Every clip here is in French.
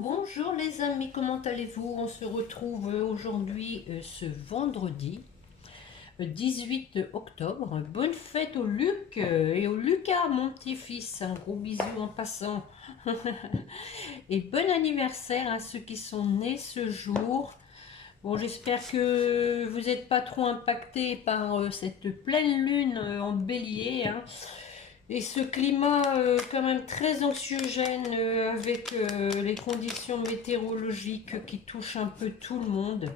Bonjour les amis, comment allez-vous? On se retrouve aujourd'hui ce vendredi 18 octobre. Bonne fête au Luc et au Lucas, mon petit-fils. Un gros bisou en passant. Et bon anniversaire à ceux qui sont nés ce jour. Bon, j'espère que vous n'êtes pas trop impactés par cette pleine lune en bélier, hein. Et ce climat quand même très anxiogène avec les conditions météorologiques qui touchent un peu tout le monde.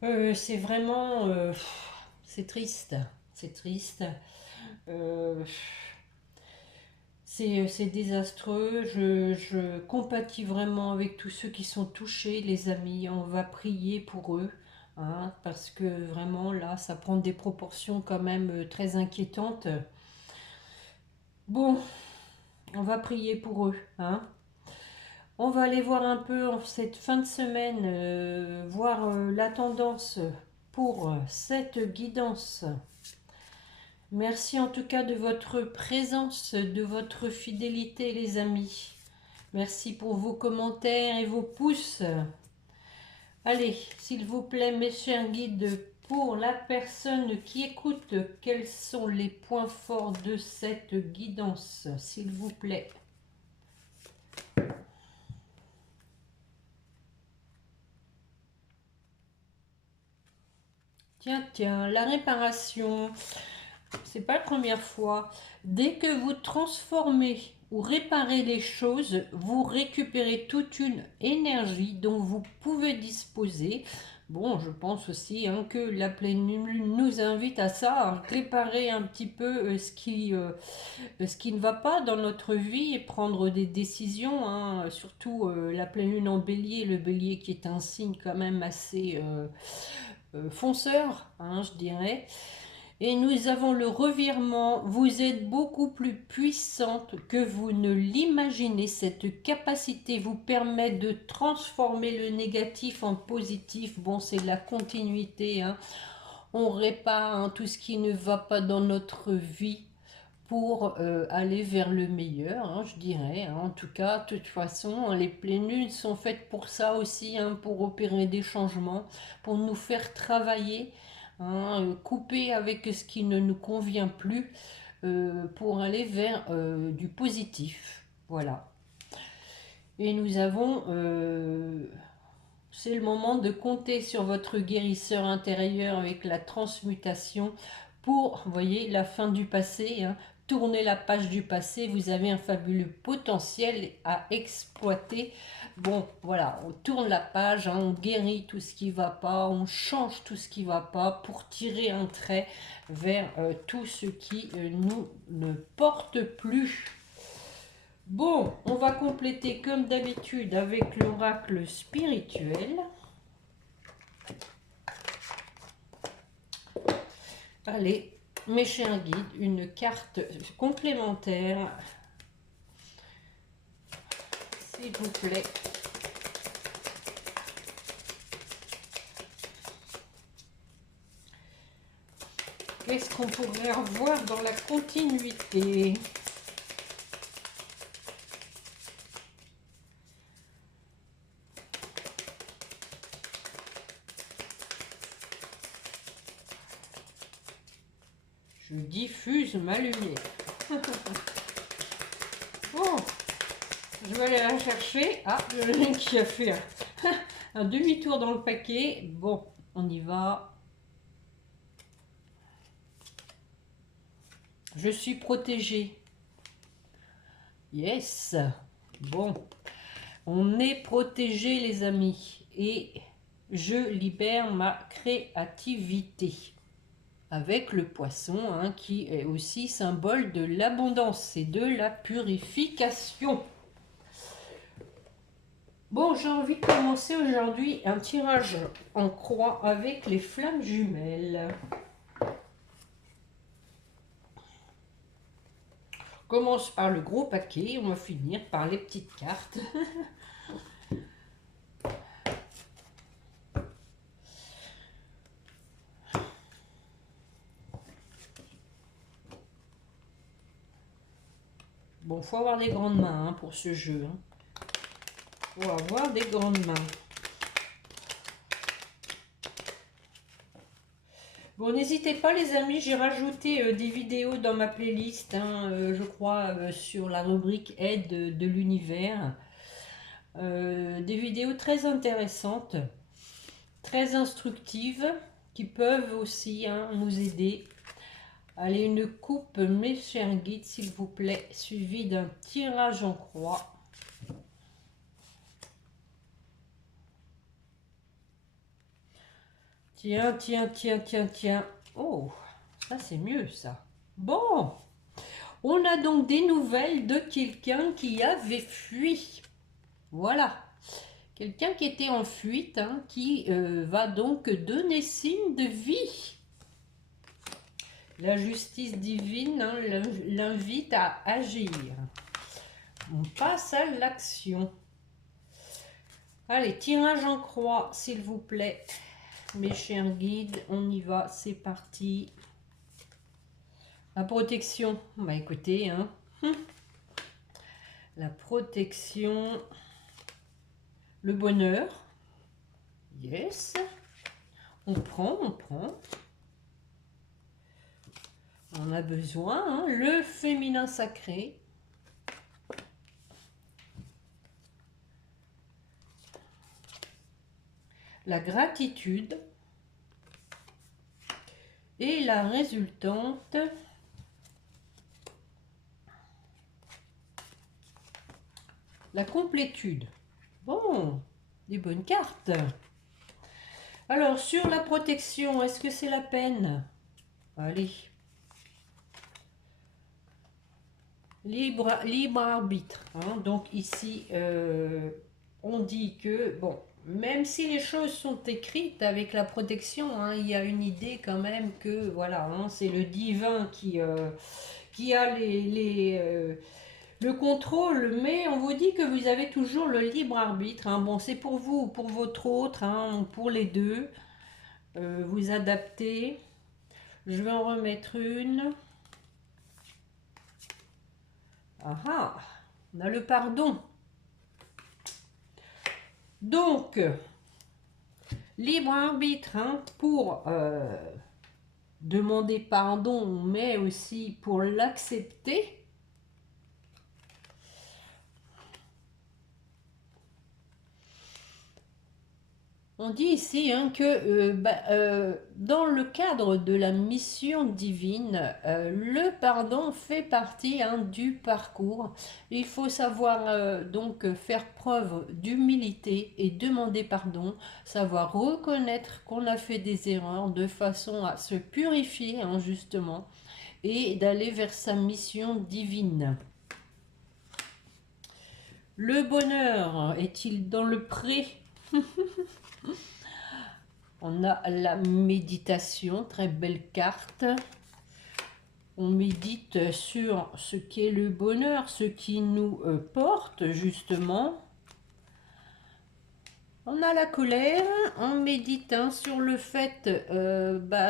C'est vraiment... c'est triste. C'est triste. Euh, c'est désastreux. Je compatis vraiment avec tous ceux qui sont touchés, les amis. On va prier pour eux, hein, parce que vraiment là, ça prend des proportions quand même très inquiétantes. Bon, on va prier pour eux, hein. On va aller voir un peu en cette fin de semaine, voir la tendance pour cette guidance. Merci en tout cas de votre présence, de votre fidélité les amis. Merci pour vos commentaires et vos pouces. Allez, s'il vous plaît mes chers guides, pour la personne qui écoute, quels sont les points forts de cette guidance, s'il vous plaît? Tiens, la réparation, c'est pas la première fois. Dès que vous transformez ou réparez les choses, vous récupérez toute une énergie dont vous pouvez disposer. Bon, je pense aussi hein, que la pleine lune nous invite à ça, à réparer un petit peu ce qui ne va pas dans notre vie et prendre des décisions, hein. Surtout la pleine lune en bélier, le bélier qui est un signe quand même assez fonceur, hein, je dirais. Et nous avons le revirement. Vous êtes beaucoup plus puissante que vous ne l'imaginez. Cette capacité vous permet de transformer le négatif en positif. Bon, c'est la continuité, hein. On répare hein, tout ce qui ne va pas dans notre vie pour aller vers le meilleur, hein, je dirais, hein. En tout cas, de toute façon, hein, les pleines lunes sont faites pour ça aussi, hein, pour opérer des changements, pour nous faire travailler, hein, couper avec ce qui ne nous convient plus, pour aller vers du positif. Voilà. Et nous avons... c'est le moment de compter sur votre guérisseur intérieur avec la transmutation pour, vous voyez, la fin du passé, hein. Tournez la page du passé, vous avez un fabuleux potentiel à exploiter. Bon, voilà, on tourne la page, hein, on guérit tout ce qui ne va pas, on change tout ce qui ne va pas pour tirer un trait vers tout ce qui nous ne porte plus. Bon, on va compléter comme d'habitude avec l'oracle spirituel. Allez, mes chers guides, une carte complémentaire, s'il vous plaît. Qu'est-ce qu'on pourrait revoir dans la continuité? Je diffuse ma lumière. Bon, je vais aller la chercher. Ah, il y en a qui a fait un demi-tour dans le paquet. Bon, on y va. Je suis protégée. Yes. Bon, on est protégé les amis. Et je libère ma créativité. Avec le poisson, hein, qui est aussi symbole de l'abondance et de la purification. Bon, j'ai envie de commencer aujourd'hui un tirage en croix avec les flammes jumelles. On commence par le gros paquet, on va finir par les petites cartes. Bon, faut avoir des grandes mains hein, pour ce jeu, hein. pour avoir des grandes mains. Bon, n'hésitez pas les amis, j'ai rajouté des vidéos dans ma playlist, hein, je crois, sur la rubrique aide de l'univers. Des vidéos très intéressantes, très instructives, qui peuvent aussi hein, nous aider. Allez, une coupe, mes chers guides, s'il vous plaît, suivi d'un tirage en croix. Tiens, tiens, tiens, tiens, tiens. Oh, ça c'est mieux ça. Bon, on a donc des nouvelles de quelqu'un qui avait fui. Voilà, quelqu'un qui était en fuite, hein, qui va donc donner signe de vie. La justice divine hein, l'invite à agir. On passe à l'action. Allez, tirage en croix, s'il vous plaît. Mes chers guides, on y va, c'est parti. La protection, bah écoutez, hein. La protection, le bonheur, yes, on prend, on a besoin, hein. Le féminin sacré, la gratitude et la résultante, la complétude. Bon, des bonnes cartes. Alors, sur la protection, est-ce que c'est la peine? Allez. Libre arbitre. Hein. Donc ici, on dit que, bon, même si les choses sont écrites avec la protection, hein, il y a une idée quand même que, voilà, hein, c'est le divin qui a le contrôle, mais on vous dit que vous avez toujours le libre arbitre. Hein. Bon, c'est pour vous ou pour votre autre, hein, pour les deux. Vous adaptez. Je vais en remettre une. Ah ah, on a le pardon. Donc, libre arbitre hein, pour demander pardon, mais aussi pour l'accepter. On dit ici hein, que dans le cadre de la mission divine, le pardon fait partie hein, du parcours. Il faut savoir donc faire preuve d'humilité et demander pardon, savoir reconnaître qu'on a fait des erreurs de façon à se purifier hein, justement et d'aller vers sa mission divine. Le bonheur est-il dans le pré? On a la méditation, très belle carte. On médite sur ce qu'est le bonheur, ce qui nous porte justement. On a la colère, on médite hein, sur le fait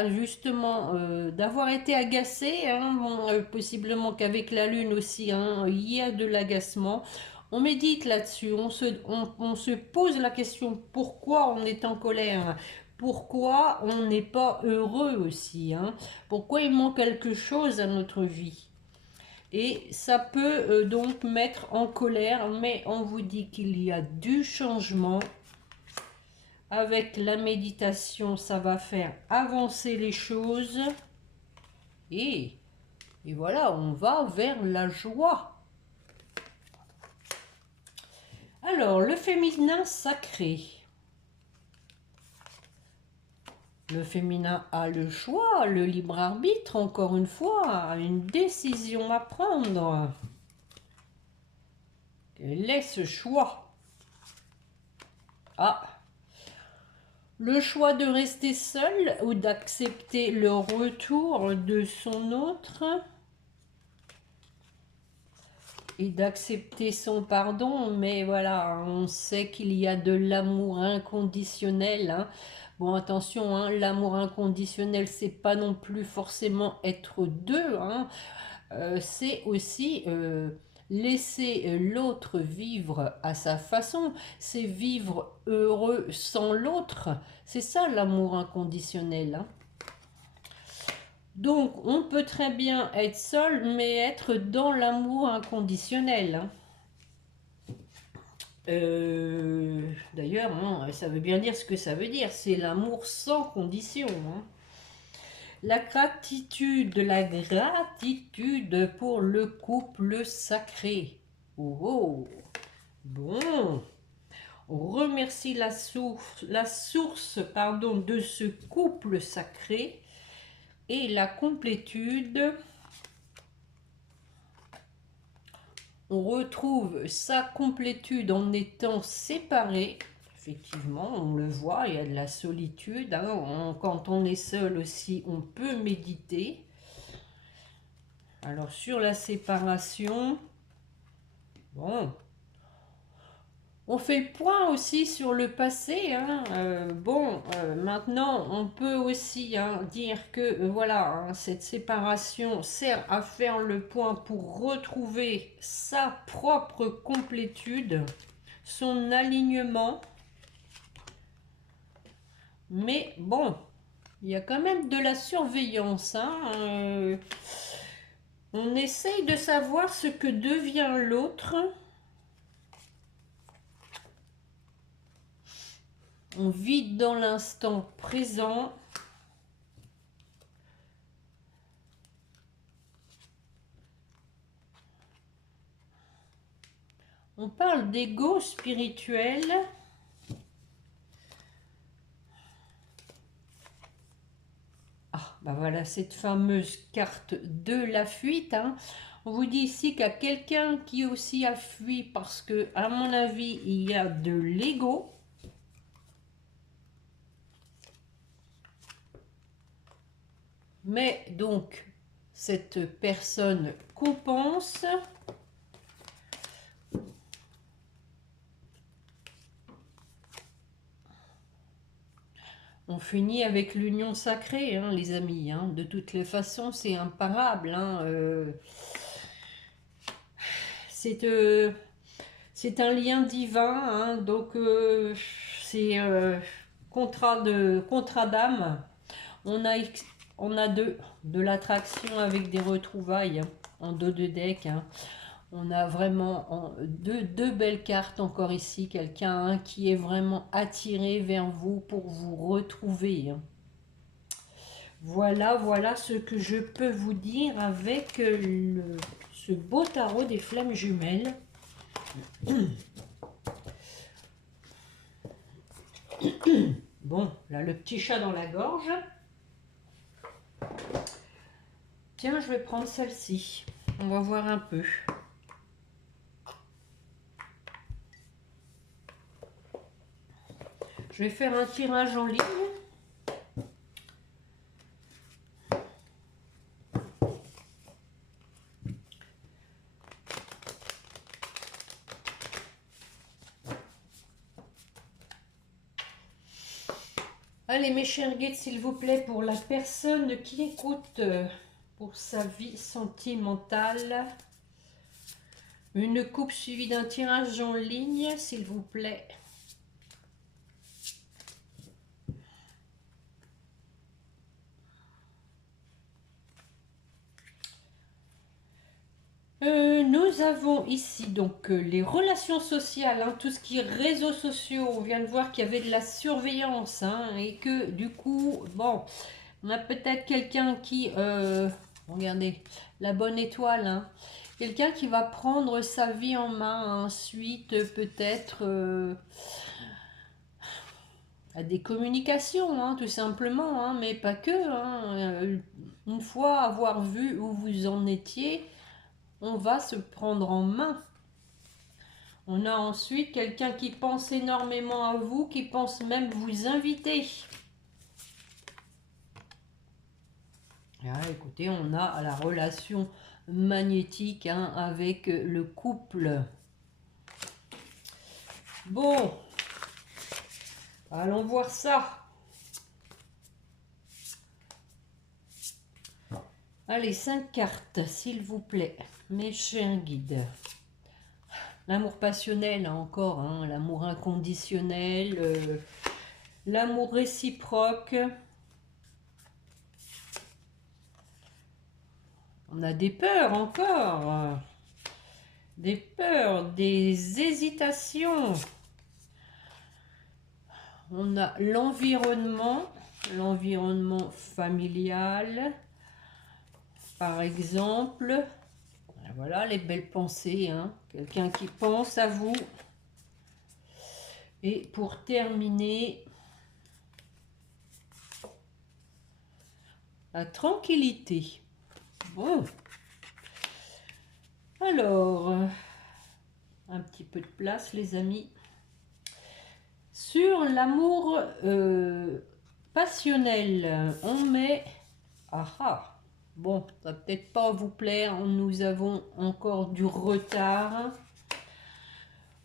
justement d'avoir été agacé. Hein, bon, possiblement qu'avec la lune aussi, hein, il y a de l'agacement. On médite là-dessus, on se pose la question pourquoi on est en colère, pourquoi on n'est pas heureux aussi, hein, pourquoi il manque quelque chose à notre vie. Et ça peut donc mettre en colère, mais on vous dit qu'il y a du changement. Avec la méditation, ça va faire avancer les choses. Et voilà, on va vers la joie. Alors, le féminin sacré. Le féminin a le choix, le libre arbitre, encore une fois, une décision à prendre. Quel est ce choix? Ah, le choix de rester seul ou d'accepter le retour de son autre et d'accepter son pardon, mais voilà, on sait qu'il y a de l'amour inconditionnel. Hein. Bon, attention, hein, l'amour inconditionnel, c'est pas non plus forcément être deux. Hein. C'est aussi laisser l'autre vivre à sa façon, c'est vivre heureux sans l'autre. C'est ça l'amour inconditionnel, hein. Donc, on peut très bien être seul, mais être dans l'amour inconditionnel, hein. D'ailleurs, hein, ça veut bien dire ce que ça veut dire. C'est l'amour sans condition, hein. La gratitude pour le couple sacré. Oh, oh. Bon. On remercie la source pardon, de ce couple sacré et la complétude. On retrouve sa complétude en étant séparé. Effectivement, on le voit, il y a de la solitude, hein. Quand on est seul aussi, on peut méditer. Alors, sur la séparation, bon, on fait le point aussi sur le passé, hein. Maintenant, on peut aussi, hein, dire que voilà, hein, cette séparation sert à faire le point pour retrouver sa propre complétude, son alignement. Mais bon, il y a quand même de la surveillance, hein. On essaye de savoir ce que devient l'autre. On vit dans l'instant présent. On parle d'ego spirituel. Ah, ben voilà cette fameuse carte de la fuite, hein. On vous dit ici qu'il y a quelqu'un qui aussi a fui parce que, à mon avis, il y a de l'ego. Mais donc, cette personne compense. On finit avec l'union sacrée, hein, les amis, hein. De toutes les façons, c'est imparable, hein. C'est un lien divin, hein, donc c'est contrat d'âme. On a de l'attraction avec des retrouvailles, hein, en dos de deck, hein. On a vraiment deux belles cartes encore ici. Quelqu'un, hein, qui est vraiment attiré vers vous pour vous retrouver, hein. Voilà ce que je peux vous dire avec ce beau tarot des flammes jumelles. Bon, là, le petit chat dans la gorge. Tiens, je vais prendre celle-ci. On va voir un peu. Je vais faire un tirage en ligne. Allez, mes chers guides, s'il vous plaît, pour la personne qui écoute pour sa vie sentimentale, une coupe suivie d'un tirage en ligne, s'il vous plaît. Nous avons ici donc les relations sociales, hein, tout ce qui est réseaux sociaux. On vient de voir qu'il y avait de la surveillance, hein, et que du coup, bon, on a peut-être quelqu'un qui, regardez, la bonne étoile, hein, quelqu'un qui va prendre sa vie en main, ensuite peut-être à des communications, hein, tout simplement, hein, mais pas que, hein. Une fois avoir vu où vous en étiez, on va se prendre en main. On a ensuite quelqu'un qui pense énormément à vous, qui pense même vous inviter. Ah, écoutez, on a la relation magnétique, hein, avec le couple. Bon, allons voir ça. Allez, 5 cartes, s'il vous plaît, mes chers guides. L'amour passionnel, hein, encore, hein, l'amour inconditionnel, l'amour réciproque. On a des peurs encore, des peurs, des hésitations. On a l'environnement familial, par exemple. Voilà les belles pensées, hein. Quelqu'un qui pense à vous. Et pour terminer, la tranquillité. Bon. Alors, un petit peu de place, les amis. Sur l'amour passionnel, on met... Ah ah. Bon, ça va peut-être pas vous plaire. Nous avons encore du retard.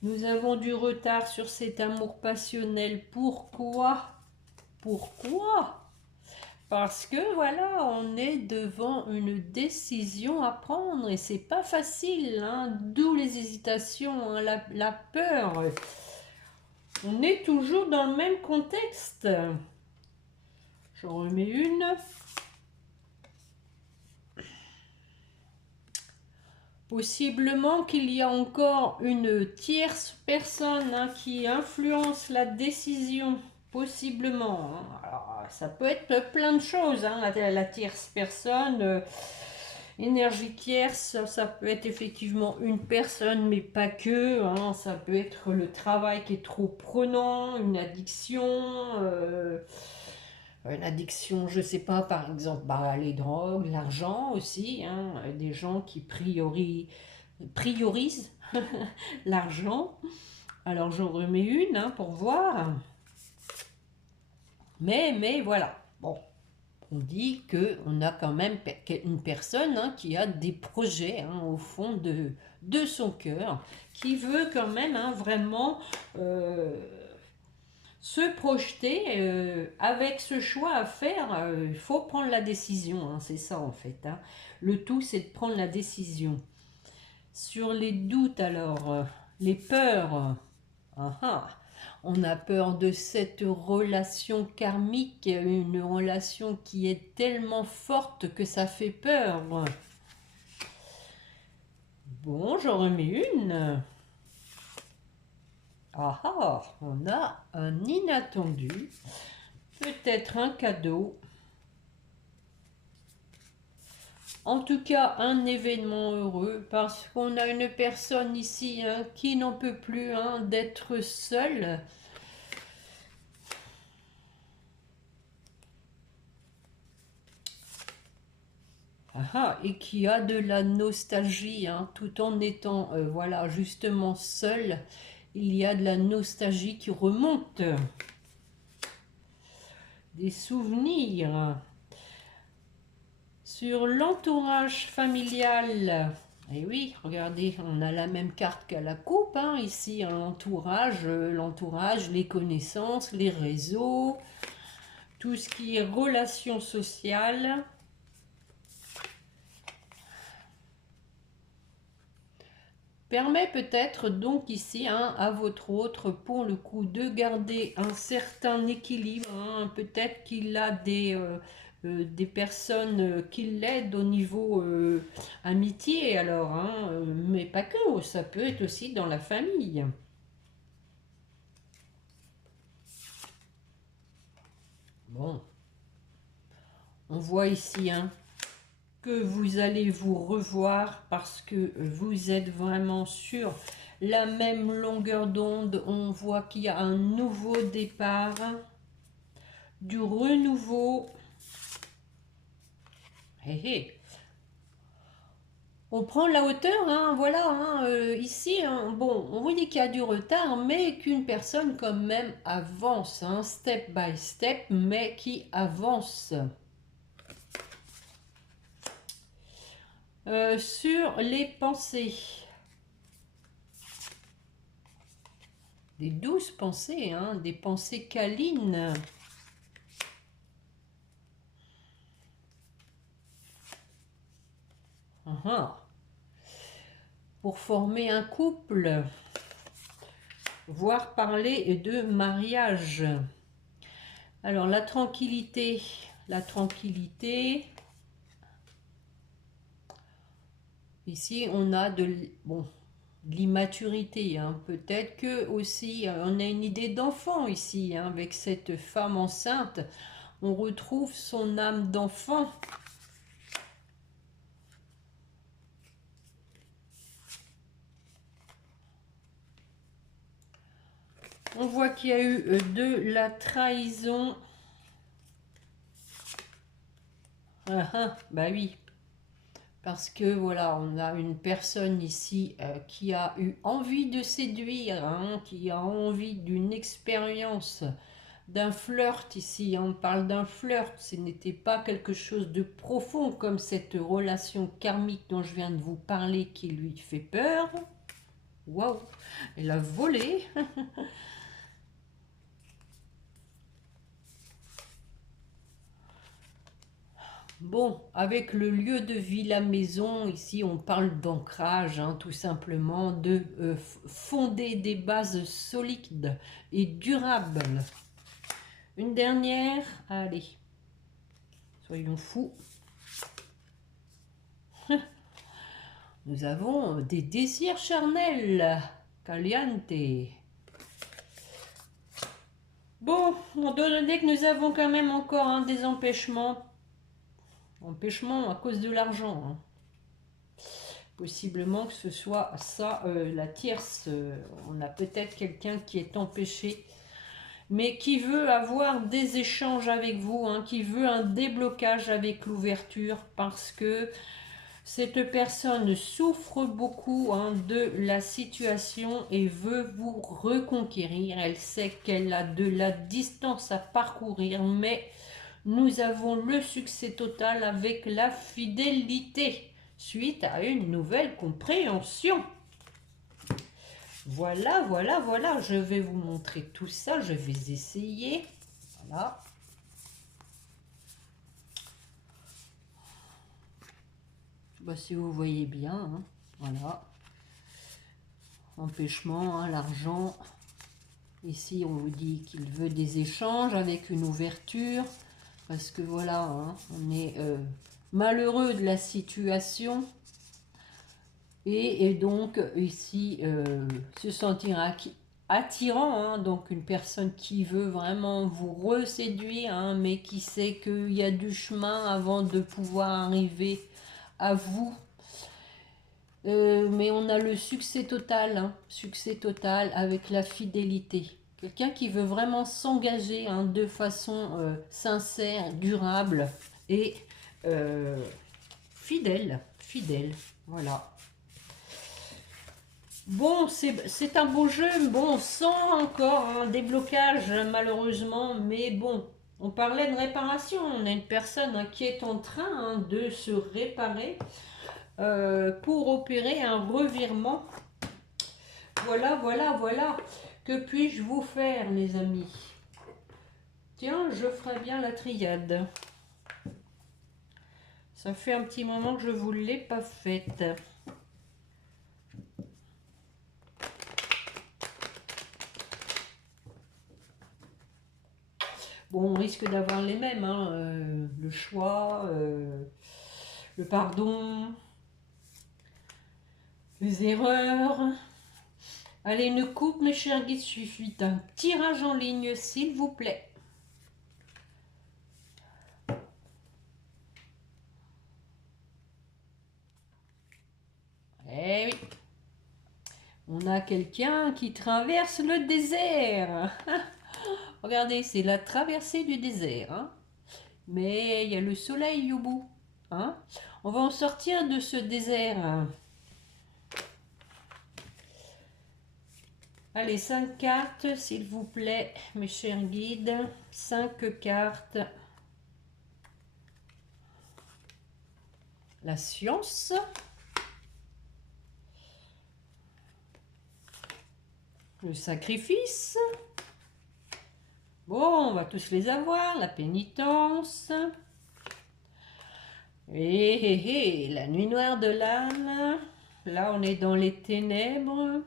Nous avons du retard sur cet amour passionnel. Pourquoi? Pourquoi? Parce que voilà, on est devant une décision à prendre et c'est pas facile, hein, d'où les hésitations, hein, la peur. On est toujours dans le même contexte. J'en remets une. Possiblement qu'il y a encore une tierce personne, hein, qui influence la décision. Possiblement. Hein. Alors, ça peut être plein de choses, hein, la tierce personne. Énergie tierce, ça peut être effectivement une personne, mais pas que. Hein. Ça peut être le travail qui est trop prenant, une addiction. Une addiction, je sais pas, par exemple, bah, les drogues, l'argent aussi, hein, des gens qui priorisent l'argent. Alors j'en remets une, hein, pour voir. Mais voilà, bon, on dit qu'on a quand même une personne, hein, qui a des projets, hein, au fond de son cœur, qui veut quand même, hein, vraiment... se projeter, avec ce choix à faire, il faut prendre la décision, hein, c'est ça en fait. Hein. Le tout, c'est de prendre la décision. Sur les doutes alors, les peurs, ah ah, on a peur de cette relation karmique, une relation qui est tellement forte que ça fait peur. Bon, j'en remets une. Ah ah, on a un inattendu. Peut-être un cadeau. En tout cas, un événement heureux, parce qu'on a une personne ici, hein, qui n'en peut plus, hein, d'être seule. Ah, et qui a de la nostalgie, hein, tout en étant, voilà, justement seule. Il y a de la nostalgie qui remonte. Des souvenirs. Sur l'entourage familial, et oui, regardez, on a la même carte qu'à la coupe, hein, ici, hein, l'entourage, les connaissances, les réseaux, tout ce qui est relations sociales. Permet peut-être donc ici, hein, à votre autre, pour le coup, de garder un certain équilibre. Hein. Peut-être qu'il a des personnes qui l'aident au niveau amitié, alors, hein, mais pas que, ça peut être aussi dans la famille. Bon, on voit ici, hein, que vous allez vous revoir parce que vous êtes vraiment sur la même longueur d'onde. On voit qu'il y a un nouveau départ, du renouveau. Hey, hey. On prend la hauteur, hein, voilà, hein, ici, hein, bon, on vous dit qu'il y a du retard, mais qu'une personne quand même avance, hein, step by step, mais qui avance. Sur les pensées, des douces pensées, hein, des pensées câlines. pour former un couple, voire parler de mariage. Alors la tranquillité, ici on a de l'immaturité, hein. Peut-être que aussi on a une idée d'enfant ici, hein, avec cette femme enceinte, on retrouve son âme d'enfant. On voit qu'il y a eu de la trahison. Bah oui. Parce que voilà, on a une personne ici qui a eu envie de séduire, hein, qui a envie d'une expérience, d'un flirt ici. On parle d'un flirt, ce n'était pas quelque chose de profond comme cette relation karmique dont je viens de vous parler qui lui fait peur. Waouh, elle a volé. Bon, avec le lieu de vie, la maison, ici on parle d'ancrage, hein, tout simplement, de fonder des bases solides et durables. Une dernière, allez, soyons fous. Nous avons des désirs charnels, caliente. Bon, on donne que nous avons quand même encore des empêchements. Empêchement à cause de l'argent. Hein. Possiblement que ce soit ça, la tierce. On a peut-être quelqu'un qui est empêché, mais qui veut avoir des échanges avec vous, hein, qui veut un déblocage avec l'ouverture, parce que cette personne souffre beaucoup, hein, de la situation et veut vous reconquérir. Elle sait qu'elle a de la distance à parcourir, mais nous avons le succès total avec la fidélité suite à une nouvelle compréhension. Voilà, voilà, voilà. Je vais vous montrer tout ça. Je vais essayer. Voilà. Je sais pas si vous voyez bien. Hein. Voilà. Empêchement, hein, l'argent. Ici, on vous dit qu'il veut des échanges avec une ouverture. Parce que voilà, hein, on est malheureux de la situation. Et donc, ici, se sentir attirant. Hein, donc, une personne qui veut vraiment vous reséduire, hein, mais qui sait qu'il y a du chemin avant de pouvoir arriver à vous. Mais on a le succès total, hein, succès total avec la fidélité. Quelqu'un qui veut vraiment s'engager, hein, de façon sincère, durable et fidèle, voilà. Bon, c'est un beau jeu, bon, sans encore un déblocage malheureusement, mais bon, on parlait de réparation, on a une personne, hein, qui est en train, hein, de se réparer pour opérer un revirement. Voilà, voilà, voilà. Que puis-je vous faire, les amis? Tiens, je ferai bien la triade. Ça fait un petit moment que je ne vous l'ai pas faite. Bon, on risque d'avoir les mêmes, hein, le choix, le pardon, les erreurs. Allez, une coupe, mes chers guides, suffit un tirage en ligne, s'il vous plaît. Eh oui, on a quelqu'un qui traverse le désert. Regardez, c'est la traversée du désert. Hein. Mais il y a le soleil au bout. Hein. On va en sortir de ce désert. Allez, 5 cartes, s'il vous plaît, mes chers guides. 5 cartes. La science. Le sacrifice. Bon, on va tous les avoir. La pénitence. Et la nuit noire de l'âme. Là, on est dans les ténèbres.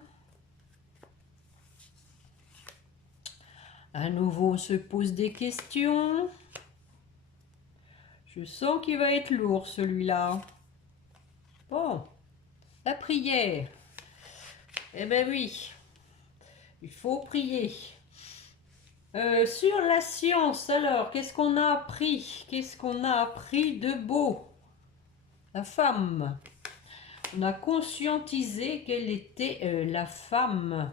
À nouveau, on se pose des questions. Je sens qu'il va être lourd, celui-là. Bon, la prière. Eh ben oui, il faut prier. Sur la science, alors, qu'est-ce qu'on a appris? Qu'est-ce qu'on a appris de beau? La femme. On a conscientisé quelle était la femme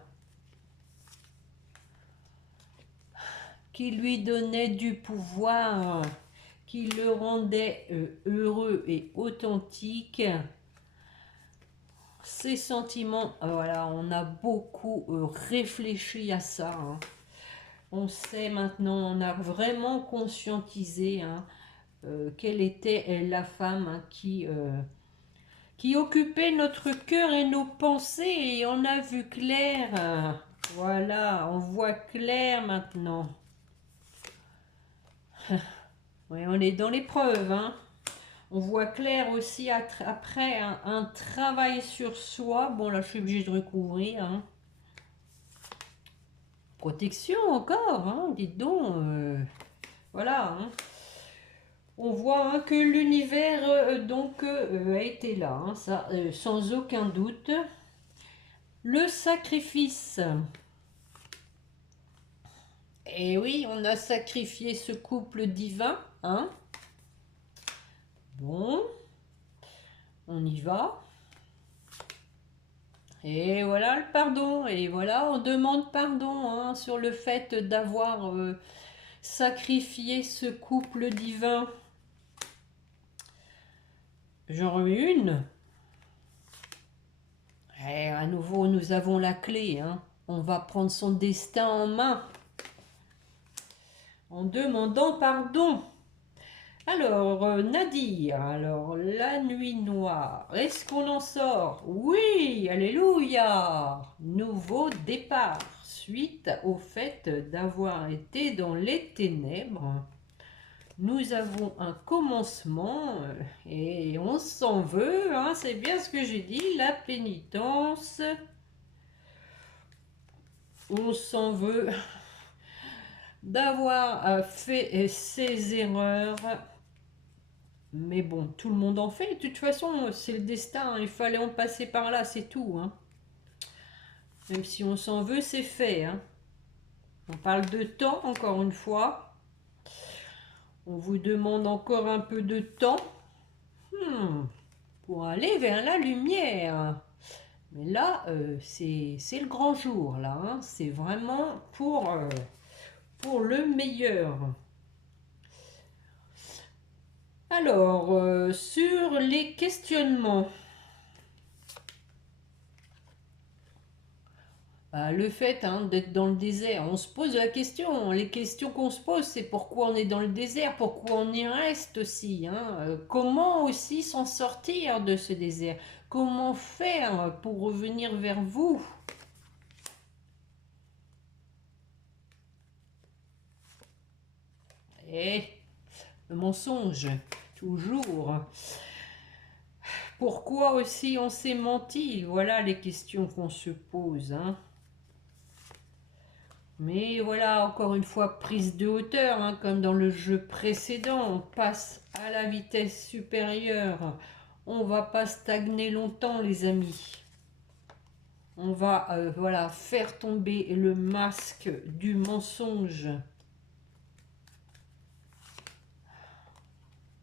qui lui donnait du pouvoir, qui le rendait heureux et authentique. Ses sentiments, voilà, on a beaucoup réfléchi à ça. Hein. On sait maintenant, on a vraiment conscientisé hein, quelle était la femme hein, qui occupait notre cœur et nos pensées. Et on a vu clair. Voilà, on voit clair maintenant. Oui, on est dans l'épreuve. Hein. On voit clair aussi après un travail sur soi. Bon, là, je suis obligée de recouvrir. Hein. Protection encore, hein, dites donc. Voilà. Hein. On voit hein, que l'univers a été là, hein, ça, sans aucun doute. Le sacrifice. Et oui, on a sacrifié ce couple divin. Hein. Bon, on y va. Et voilà le pardon. Et voilà, on demande pardon hein, sur le fait d'avoir sacrifié ce couple divin. J'en remets une. Et à nouveau, nous avons la clé. Hein. On va prendre son destin en main. En demandant pardon. Alors, Nadir, alors, la nuit noire, est-ce qu'on en sort? Oui, alléluia! Nouveau départ, suite au fait d'avoir été dans les ténèbres. Nous avons un commencement et on s'en veut, hein, c'est bien ce que j'ai dit, la pénitence. On s'en veut d'avoir fait ses erreurs. Mais bon, tout le monde en fait. De toute façon, c'est le destin. Il fallait en passer par là, c'est tout. Hein. Même si on s'en veut, c'est fait. Hein. On parle de temps, encore une fois. On vous demande encore un peu de temps pour aller vers la lumière. Mais là, c'est le grand jour. Là, hein. C'est vraiment pour le meilleur. Alors, sur les questionnements. Le fait hein, d'être dans le désert, on se pose la question. Les questions qu'on se pose, c'est pourquoi on est dans le désert, pourquoi on y reste aussi. Hein, comment aussi s'en sortir de ce désert? Comment faire pour revenir vers vous? Et le mensonge, toujours. Pourquoi aussi on s'est menti? Voilà les questions qu'on se pose. Hein. Mais voilà, encore une fois, prise de hauteur, hein, comme dans le jeu précédent, on passe à la vitesse supérieure. On va pas stagner longtemps, les amis. On va voilà, faire tomber le masque du mensonge.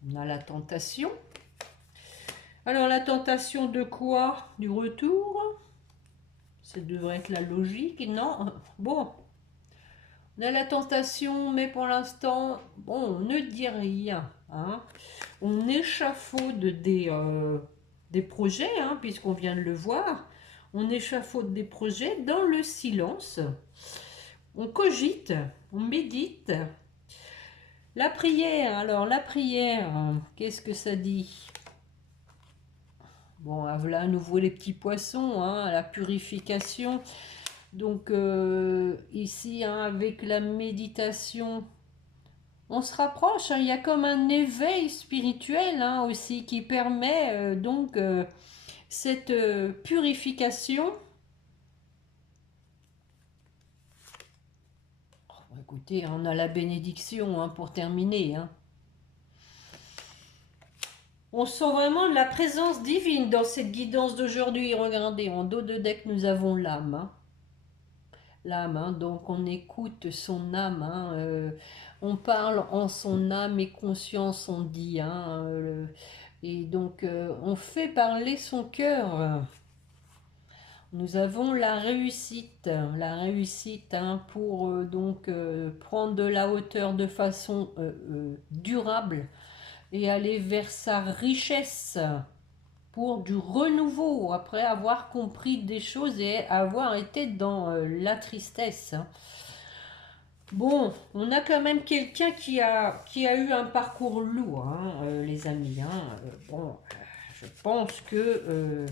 On a la tentation. Alors, la tentation de quoi? Du retour? Ça devrait être la logique, non? Bon. On a la tentation, mais pour l'instant, bon, on ne dit rien. Hein. On échafaude des projets, hein, puisqu'on vient de le voir. On échafaude des projets dans le silence. On cogite, on médite. La prière, alors la prière, qu'est-ce que ça dit? Bon, voilà à nouveau les petits poissons, hein, la purification. Donc ici, hein, avec la méditation, on se rapproche. Hein, il y a comme un éveil spirituel hein, aussi qui permet cette purification. Oh, écoutez, on a la bénédiction hein, pour terminer. Hein. On sent vraiment la présence divine dans cette guidance d'aujourd'hui. Regardez, en dos de deck, nous avons l'âme. Hein. L'âme, hein, donc on écoute son âme. Hein, on parle en son âme et conscience, on dit. Hein, et donc, on fait parler son cœur. Nous avons la réussite hein, pour donc prendre de la hauteur de façon durable et aller vers sa richesse pour du renouveau après avoir compris des choses et avoir été dans la tristesse. Bon, on a quand même quelqu'un qui a eu un parcours lourd, hein, les amis. Hein. Bon, je pense que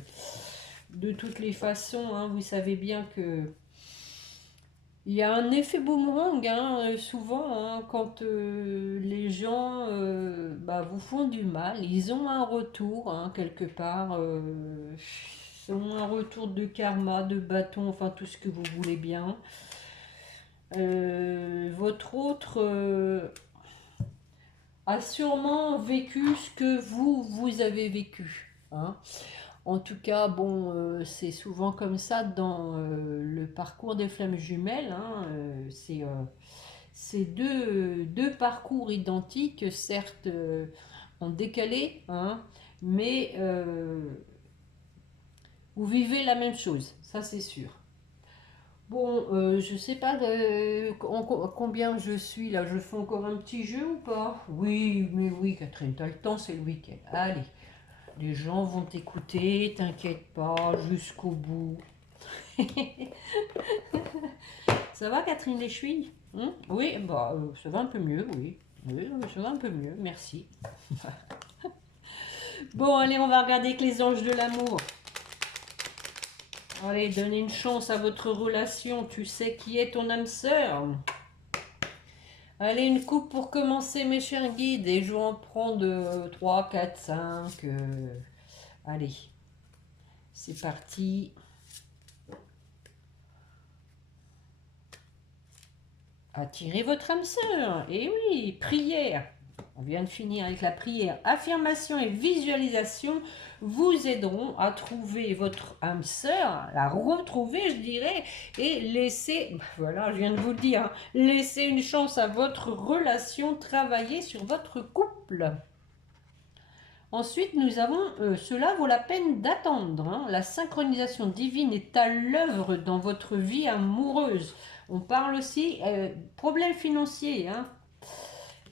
de toutes les façons, hein, vous savez bien que il y a un effet boomerang, hein, souvent, hein, quand les gens vous font du mal, ils ont un retour, hein, quelque part, ils ont un retour de karma, de bâton, enfin tout ce que vous voulez bien. Votre autre a sûrement vécu ce que vous avez vécu. Hein. En tout cas, bon, c'est souvent comme ça dans le parcours des flammes jumelles. Hein, c'est deux parcours identiques, certes en décalé, hein, mais vous vivez la même chose, ça c'est sûr. Bon, je sais pas combien je suis là. Je fais encore un petit jeu ou pas? Oui, mais oui, Catherine, t'as le temps, c'est le week-end. Allez. Les gens vont t'écouter, t'inquiète pas, jusqu'au bout. Ça va, Catherine Léchuy? Oui, bah, ça va un peu mieux, oui. Oui, ça va un peu mieux, merci. Bon, allez, on va regarder avec les anges de l'amour. Allez, donnez une chance à votre relation. Tu sais qui est ton âme sœur. Allez, une coupe pour commencer, mes chers guides. Et je vais en prendre 3, 4, 5. Allez, c'est parti. Attirez votre âme sœur. Et oui, prière. On vient de finir avec la prière. Affirmation et visualisation vous aideront à trouver votre âme sœur, la retrouver, je dirais, et laisser, voilà, je viens de vous le dire, laisser une chance à votre relation, travailler sur votre couple. Ensuite, nous avons, cela vaut la peine d'attendre. Hein. La synchronisation divine est à l'œuvre dans votre vie amoureuse. On parle aussi problèmes financiers. Hein.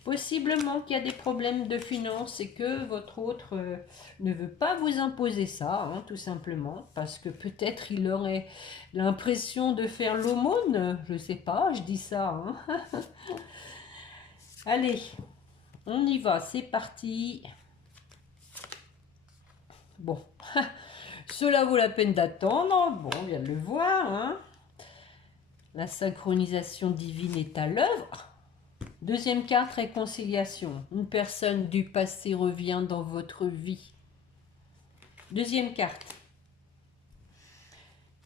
Possiblement qu'il y a des problèmes de finances et que votre autre ne veut pas vous imposer ça, hein, tout simplement, parce que peut-être il aurait l'impression de faire l'aumône, je sais pas, je dis ça. Hein. Allez, on y va, c'est parti. Bon, cela vaut la peine d'attendre, bon, on vient de le voir. Hein. La synchronisation divine est à l'œuvre. Deuxième carte, réconciliation. Une personne du passé revient dans votre vie. Deuxième carte.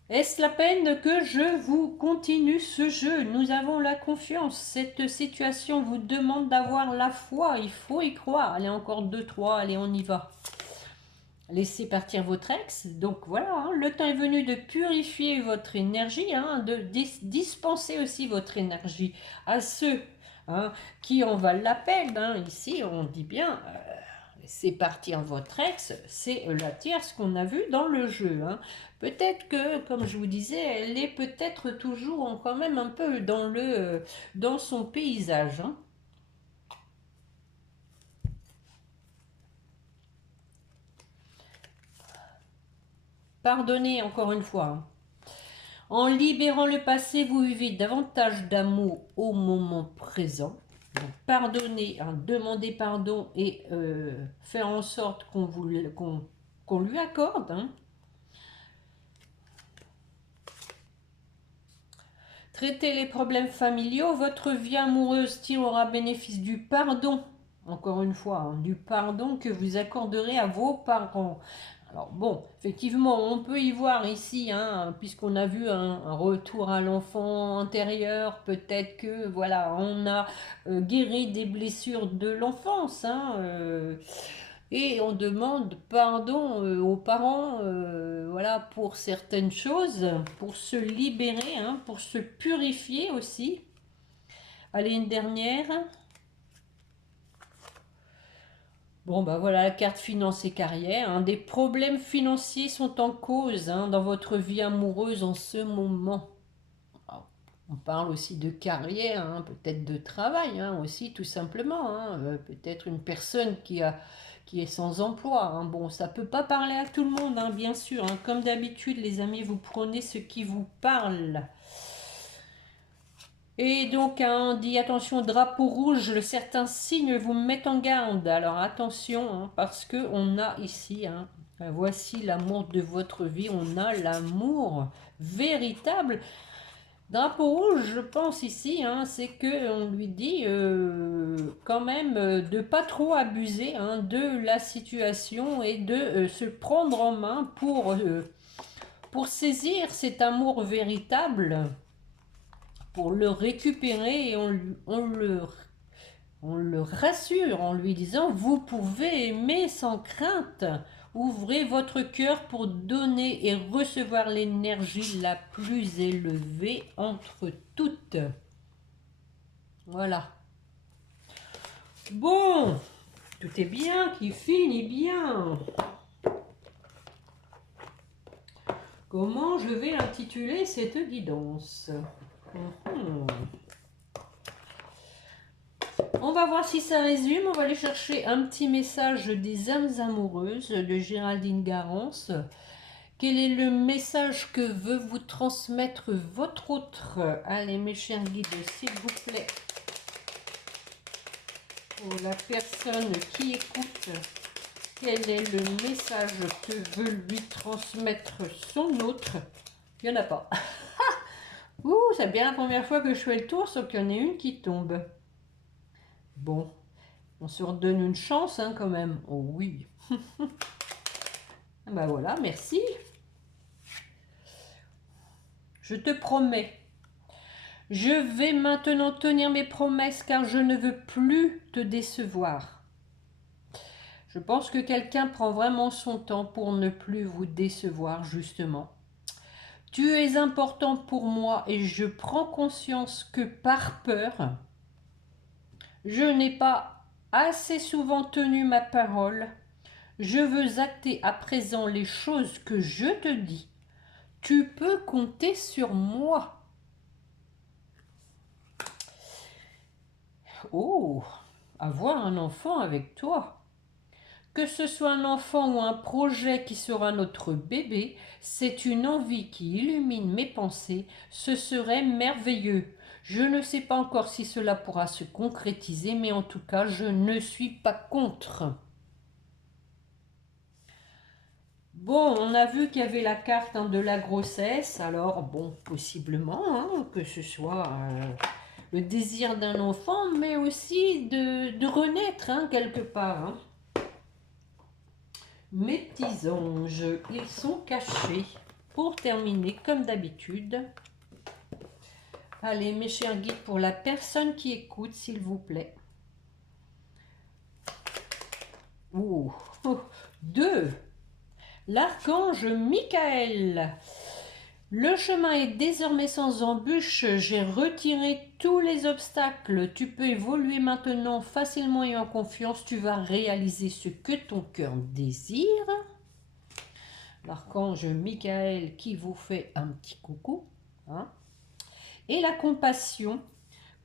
Est-ce la peine que je vous continue ce jeu? Nous avons la confiance. Cette situation vous demande d'avoir la foi. Il faut y croire. Allez, encore 2, 3. Allez, on y va. Laissez partir votre ex. Donc voilà, hein, le temps est venu de purifier votre énergie, hein, de dispenser aussi votre énergie à ceux hein, qui en valent la peine. Hein. Ici, on dit bien, laissez partir votre ex, c'est la tierce qu'on a vue dans le jeu. Hein. Peut-être que, comme je vous disais, elle est peut-être toujours quand même un peu dans son paysage. Hein. Pardonnez encore une fois. Hein. En libérant le passé, vous vivez davantage d'amour au moment présent. Donc, pardonnez, hein, demandez pardon et faire en sorte qu'on lui accorde. Hein. Traitez les problèmes familiaux. Votre vie amoureuse tirera bénéfice du pardon. Encore une fois, hein, du pardon que vous accorderez à vos parents. Alors bon, effectivement, on peut y voir ici, hein, puisqu'on a vu un retour à l'enfant intérieur, peut-être que voilà, on a guéri des blessures de l'enfance, hein, et on demande pardon aux parents, voilà, pour certaines choses, pour se libérer, hein, pour se purifier aussi. Allez, une dernière. Bon, bah voilà, la carte finance et carrière, hein. Des problèmes financiers sont en cause, hein, dans votre vie amoureuse en ce moment. Alors, on parle aussi de carrière, hein, peut-être de travail, hein, aussi, tout simplement, hein. Peut-être une personne qui est sans emploi, hein. Bon, ça peut pas parler à tout le monde, hein, bien sûr, hein. Comme d'habitude, les amis, vous prenez ce qui vous parle. Et donc, hein, on dit attention, drapeau rouge, certains signes vous mettent en garde. Alors attention, hein, parce que on a ici, hein, voici l'amour de votre vie, on a l'amour véritable. Drapeau rouge, je pense ici, hein, c'est que on lui dit quand même de pas trop abuser, hein, de la situation et de se prendre en main pour saisir cet amour véritable, pour le récupérer et on le rassure en lui disant vous pouvez aimer sans crainte. Ouvrez votre cœur pour donner et recevoir l'énergie la plus élevée entre toutes. Voilà. Bon, tout est bien qui finit bien. Comment je vais intituler cette guidance? On va voir si ça résume. On va aller chercher un petit message des âmes amoureuses de Géraldine Garance. Quel est le message que veut vous transmettre votre autre? Allez, mes chers guides, s'il vous plaît. Pour la personne qui écoute, quel est le message que veut lui transmettre son autre? Il n'y en a pas. Ouh, c'est bien la première fois que je fais le tour, sauf qu'il y en a une qui tombe. Bon, on se redonne une chance, hein, quand même. Oh oui. Ben voilà, merci. Je te promets. Je vais maintenant tenir mes promesses car je ne veux plus te décevoir. Je pense que quelqu'un prend vraiment son temps pour ne plus vous décevoir, justement. Tu es important pour moi et je prends conscience que par peur, je n'ai pas assez souvent tenu ma parole. Je veux acter à présent les choses que je te dis. Tu peux compter sur moi. Oh, avoir un enfant avec toi. Que ce soit un enfant ou un projet qui sera notre bébé, c'est une envie qui illumine mes pensées. Ce serait merveilleux. Je ne sais pas encore si cela pourra se concrétiser, mais en tout cas, je ne suis pas contre. Bon, on a vu qu'il y avait la carte, hein, de la grossesse. Alors, bon, possiblement, hein, que ce soit le désir d'un enfant, mais aussi de renaître, hein, quelque part, hein. Mes petits anges, ils sont cachés. Pour terminer, comme d'habitude, allez, mes chers guides, pour la personne qui écoute, s'il vous plaît. Oh, 2. L'archange Michael. Le chemin est désormais sans embûche, j'ai retiré tous les obstacles, tu peux évoluer maintenant facilement et en confiance, tu vas réaliser ce que ton cœur désire. L'archange Michael qui vous fait un petit coucou, hein. Et la compassion.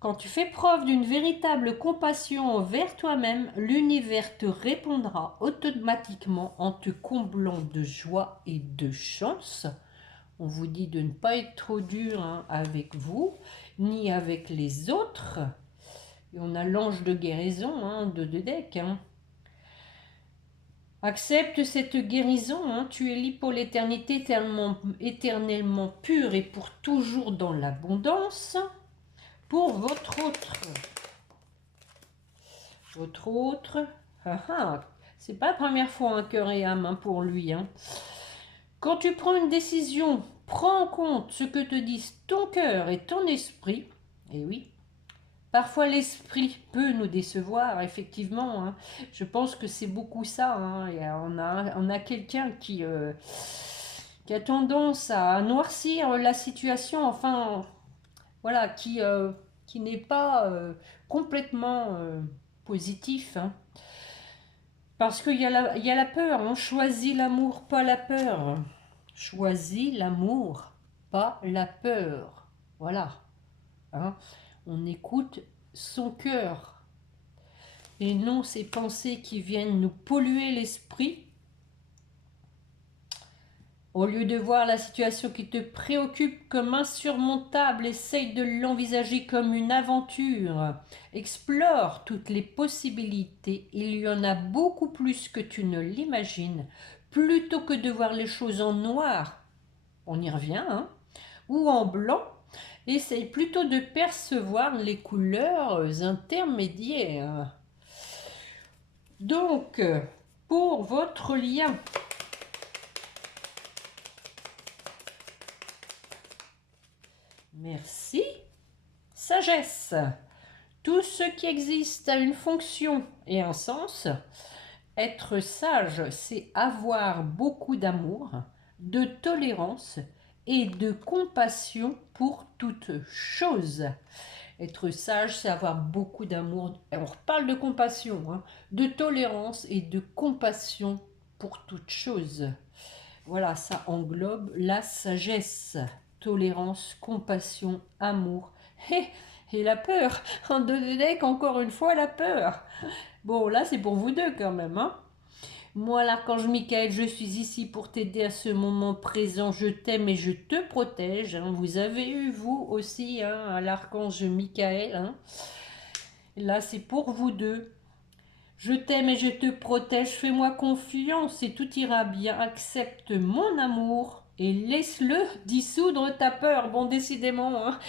Quand tu fais preuve d'une véritable compassion envers toi-même, l'univers te répondra automatiquement en te comblant de joie et de chance. On vous dit de ne pas être trop dur, hein, avec vous, ni avec les autres. Et on a l'ange de guérison, hein, de deck. Hein. Accepte cette guérison, hein, tu es libre pour l'éternité, éternellement pur et pour toujours dans l'abondance. Pour votre autre, C'est pas la première fois un cœur et âme hein, pour lui. Hein. Quand tu prends une décision, prends en compte ce que te disent ton cœur et ton esprit. Et oui, parfois l'esprit peut nous décevoir, effectivement. Hein. Je pense que c'est beaucoup ça. Hein. Et on a quelqu'un qui a tendance à noircir la situation, enfin, voilà, qui n'est pas complètement positif. Hein. Parce il y a la peur. On choisit l'amour, pas la peur. Choisis l'amour, pas la peur. Voilà. Hein. On écoute son cœur et non ces pensées qui viennent nous polluer l'esprit. Au lieu de voir la situation qui te préoccupe comme insurmontable, essaye de l'envisager comme une aventure. Explore toutes les possibilités, il y en a beaucoup plus que tu ne l'imagines. Plutôt que de voir les choses en noir, on y revient, hein, ou en blanc, essaye plutôt de percevoir les couleurs intermédiaires. Donc, pour votre lien, merci. Sagesse. Tout ce qui existe a une fonction et un sens. Être sage, c'est avoir beaucoup d'amour, de tolérance et de compassion pour toute chose. Être sage, c'est avoir beaucoup d'amour. On reparle de compassion, hein, de tolérance et de compassion pour toute chose. Voilà, ça englobe la sagesse, tolérance, compassion, amour et la peur. En deux deck, encore une fois, la peur. Bon, là, c'est pour vous deux quand même. Hein. Moi, l'archange Michael, je suis ici pour t'aider à ce moment présent. Je t'aime et je te protège. Hein. Vous avez eu, vous aussi, hein, l'archange Michael. Hein. Là, c'est pour vous deux. Je t'aime et je te protège. Fais-moi confiance et tout ira bien. Accepte mon amour et laisse-le dissoudre ta peur. Bon, décidément, hein.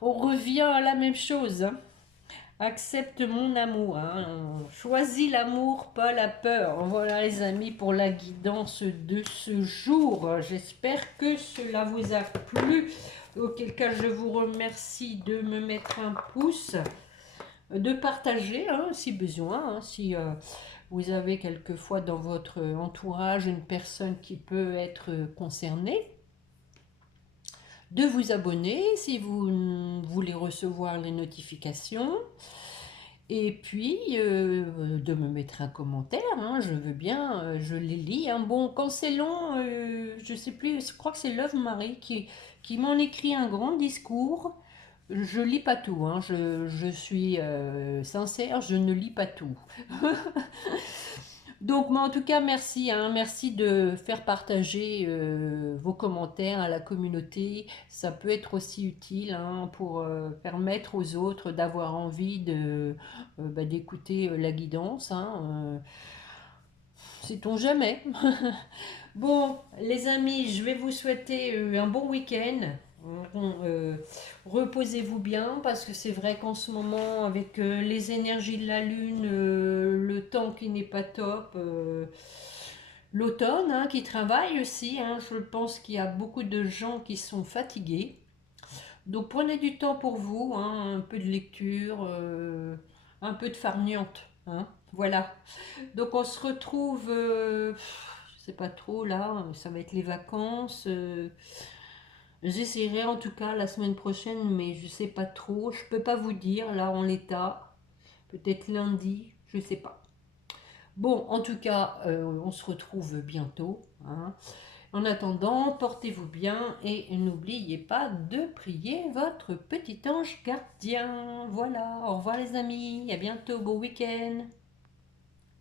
On revient à la même chose. Hein. Accepte mon amour. Hein. Choisis l'amour, pas la peur. Voilà les amis pour la guidance de ce jour. J'espère que cela vous a plu. Auquel cas je vous remercie de me mettre un pouce, de partager hein, si besoin. Hein, si vous avez quelquefois dans votre entourage une personne qui peut être concernée. De vous abonner si vous voulez recevoir les notifications. Et puis, de me mettre un commentaire, hein, je veux bien, je les lis. Hein. Bon, quand c'est long, je sais plus, je crois que c'est Love Marie qui m'en écrit un grand discours. Je lis pas tout, hein, je suis sincère, je ne lis pas tout. Donc, mais en tout cas, merci. Hein, merci de faire partager vos commentaires à la communauté. Ça peut être aussi utile hein, pour permettre aux autres d'avoir envie d'écouter la guidance. Hein, sait-on jamais. Bon, les amis, je vais vous souhaiter un bon week-end. Reposez-vous bien parce que c'est vrai qu'en ce moment avec les énergies de la lune, le temps qui n'est pas top, l'automne hein, qui travaille aussi, hein, je pense qu'il y a beaucoup de gens qui sont fatigués. Donc prenez du temps pour vous, hein, un peu de lecture, un peu de farniente. Hein, voilà. Donc on se retrouve, je sais pas trop là, ça va être les vacances. J'essaierai en tout cas la semaine prochaine, mais je sais pas trop. Je peux pas vous dire là en l'état. Peut-être lundi, je sais pas. Bon, en tout cas, on se retrouve bientôt. Hein. En attendant, portez-vous bien et n'oubliez pas de prier votre petit ange gardien. Voilà, au revoir les amis, à bientôt, bon week-end.